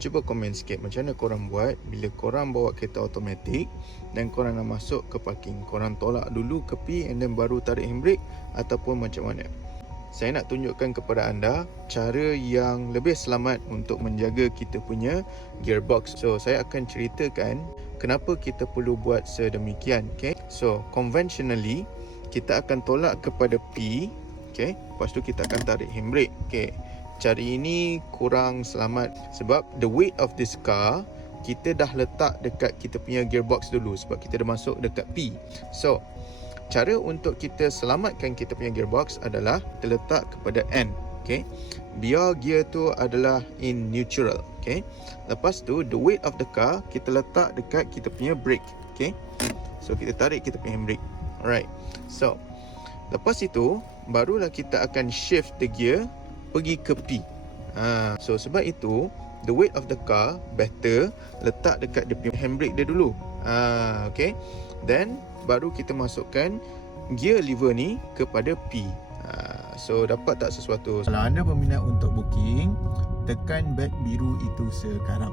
Cuba komen sikit macam mana korang buat bila korang bawa kereta automatik dan korang nak masuk ke parking. Korang tolak dulu ke P and then baru tarik handbrake ataupun macam mana. Saya nak tunjukkan kepada anda cara yang lebih selamat untuk menjaga kita punya gearbox. So, saya akan ceritakan kenapa kita perlu buat sedemikian. Okay? So, conventionally, kita akan tolak kepada P. Okay? Lepas tu kita akan tarik handbrake. Okay? Cara ini kurang selamat sebab the weight of this car kita dah letak dekat kita punya gearbox dulu sebab kita dah masuk dekat P. So, cara untuk kita selamatkan kita punya gearbox adalah kita letak kepada N. Okay? Biar gear tu adalah in neutral. Okay? Lepas tu, the weight of the car kita letak dekat kita punya brake. Okay? So, kita tarik kita punya handbrake. Alright. So, lepas itu, barulah kita akan shift the gear pergi ke P. So sebab itu the weight of the car better letak dekat dia punya handbrake dia dulu. Okay. Then baru kita masukkan gear lever ni kepada P. So dapat tak sesuatu? Kalau anda berminat untuk booking, tekan beg biru itu sekarang.